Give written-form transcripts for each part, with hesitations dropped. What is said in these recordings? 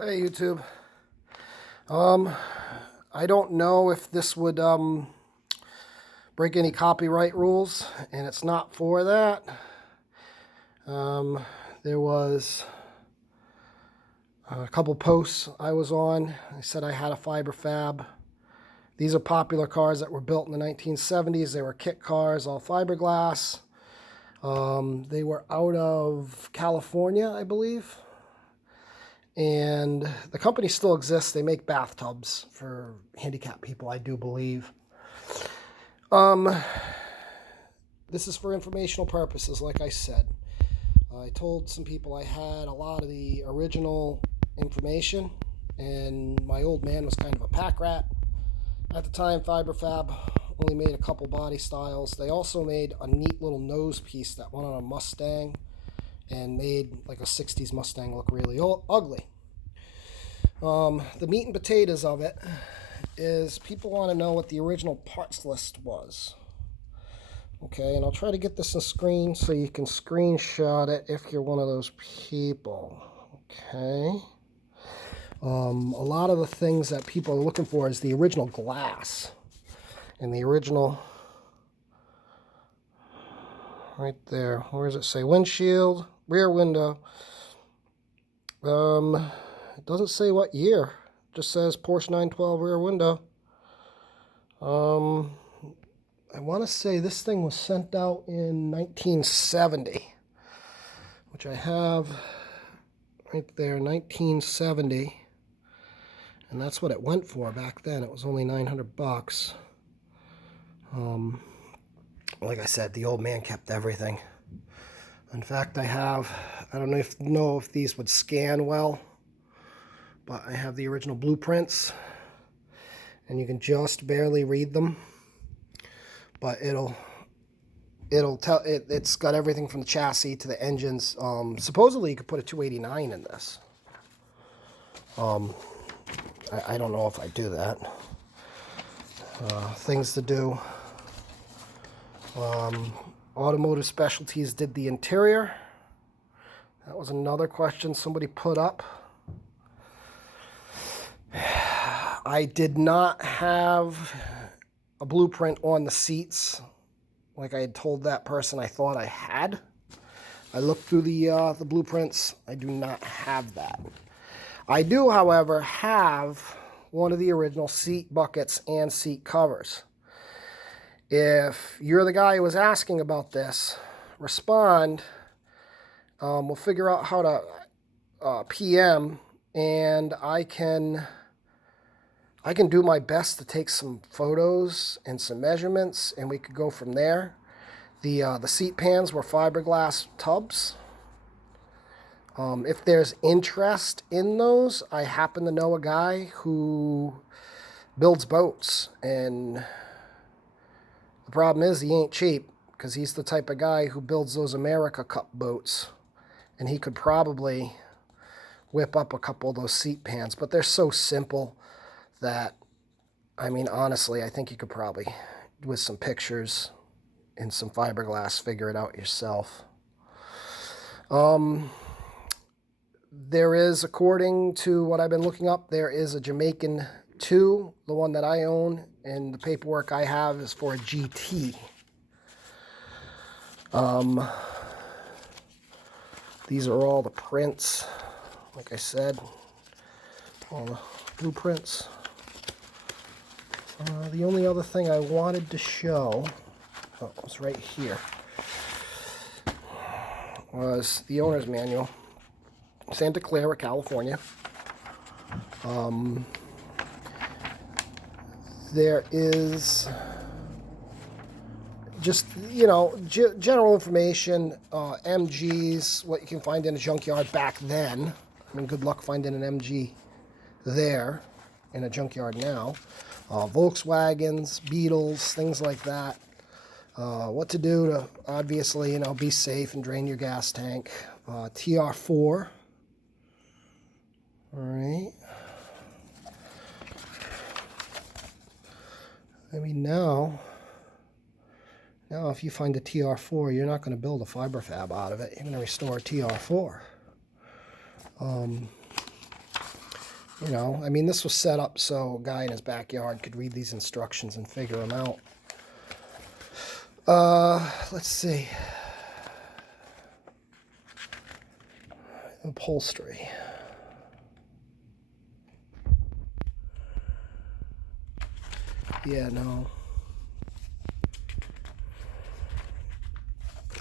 Hey YouTube. I don't know if this would break any copyright rules, and it's not for that. There was a couple posts I was on. I said I had a fiber fab. These are popular cars that were built in the 1970s. They were kit cars, all fiberglass. They were out of California, I believe. And the company still exists. They make bathtubs for handicapped people, I do believe. This is for informational purposes, like I said. I told some people I had a lot of the original information, and my old man was kind of a pack rat. At the time, Fiber Fab only made a couple body styles. They also made a neat little nose piece that went on a Mustang and made like a 60s Mustang look really ugly. The meat and potatoes of it is people want to know what the original parts list was. Okay, and I'll try to get this on screen so you can screenshot it if you're one of those people. Okay. A lot of the things that people are looking for is the original glass. And the original, right there, where does it say? Windshield, rear window. It doesn't say what year. It just says Porsche 912 rear window. I want to say this thing was sent out in 1970, which I have right there, 1970. And that's what it went for back then. It was only 900 bucks. Like I said, the old man kept everything. In fact, I don't know if these would scan well, but I have the original blueprints, and you can just barely read them. But it'll tell it's got everything from the chassis to the engines. Supposedly you could put a 289 in this. I don't know if I do that. Things to do. Automotive Specialties did the interior. That was another question somebody put up. I did not have a blueprint on the seats like I had told that person I thought I had. I looked through the blueprints. I do not have that. I do, however, have one of the original seat buckets and seat covers. If you're the guy who was asking about this, respond. We'll figure out how to PM, and I can do my best to take some photos and some measurements, and we could go from there. The seat pans were fiberglass tubs. If there's interest in those, I happen to know a guy who builds boats, and the problem is he ain't cheap, because he's the type of guy who builds those America Cup boats, and he could probably whip up a couple of those seat pans, but they're so simple that, I mean, honestly, I think you could probably, with some pictures and some fiberglass, figure it out yourself. There is, according to what I've been looking up, there is a Jamaican 2, the one that I own, and the paperwork I have is for a GT. These are all the prints, like I said, all the blueprints. The only other thing I wanted to show, it was right here, was the owner's manual. Santa Clara, California. There is just, general information, MGs, what you can find in a junkyard back then. I mean, good luck finding an MG there in a junkyard now. Volkswagens, Beetles, things like that. What to do to, obviously, be safe and drain your gas tank. TR4. All right. I mean, now if you find a TR4, you're not going to build a fiber fab out of it. You're going to restore a TR4. You know, I mean, this was set up so a guy in his backyard could read these instructions and figure them out. Let's see. Upholstery. Yeah, no.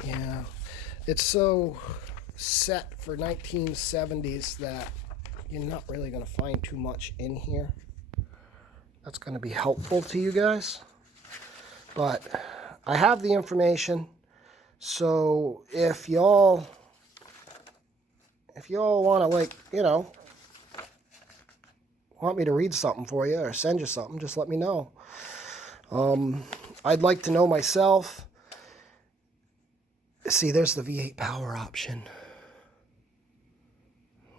Yeah. It's so set for 1970s that you're not really going to find too much in here that's going to be helpful to you guys. But I have the information, so if y'all want to, like, you know, want me to read something for you or send you something, just let me know. I'd like to know myself. See, there's the V8 power option.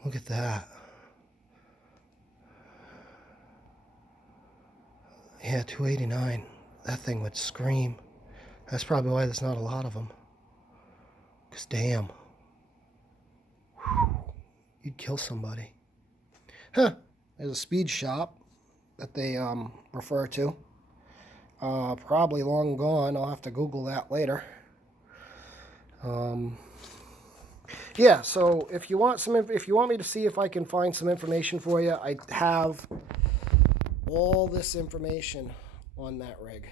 Look at that. Yeah, 289. That thing would scream. That's probably why there's not a lot of them. Because damn. Whew. You'd kill somebody. Huh. There's a speed shop that they refer to. Probably long gone. I'll have to Google that later. Yeah, so if you want me to see if I can find some information for you, I have all this information on that rig,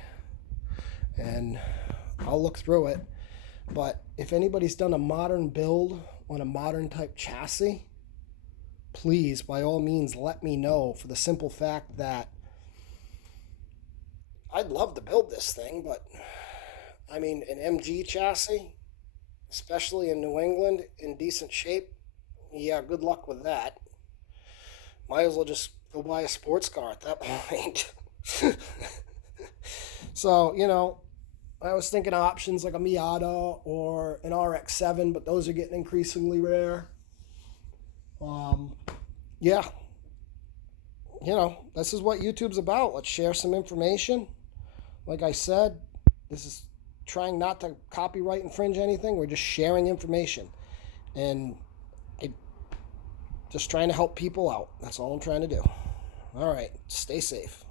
and I'll look through it. But if anybody's done a modern build on a modern type chassis, please, by all means, let me know, for the simple fact that I'd love to build this thing, but I mean, an MG chassis, especially in New England, in decent shape, yeah, good luck with that. Might as well just go buy a sports car at that point. So, you know, I was thinking of options like a Miata or an RX-7, but those are getting increasingly rare. Yeah, you know, this is what YouTube's about. Let's share some information. Like I said, this is trying not to copyright infringe anything. We're just sharing information. And just trying to help people out. That's all I'm trying to do. All right, stay safe.